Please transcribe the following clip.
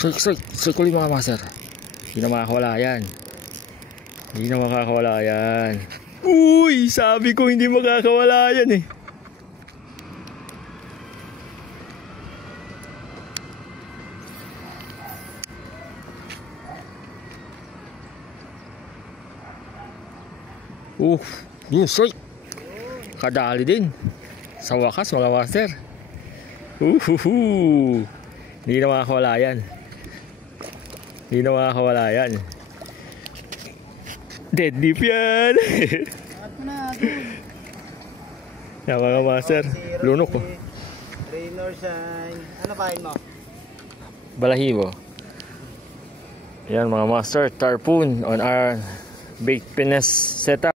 Strike ulit mga master. Hindi na makakawala yan. Hindi na makakawala yan. Uy, sabi ko hindi makakawala yan eh. Yun, strike. Kadali din. Sa wakas mga master. Hindi na makakawala yan. Hindi na makakawala yan. Dead deep yan. Yan mga master. Lunok ko. Rain or shine. Ano pahin mo? Balahibo. Yan mga master. Tarpon on our bait finesse setup.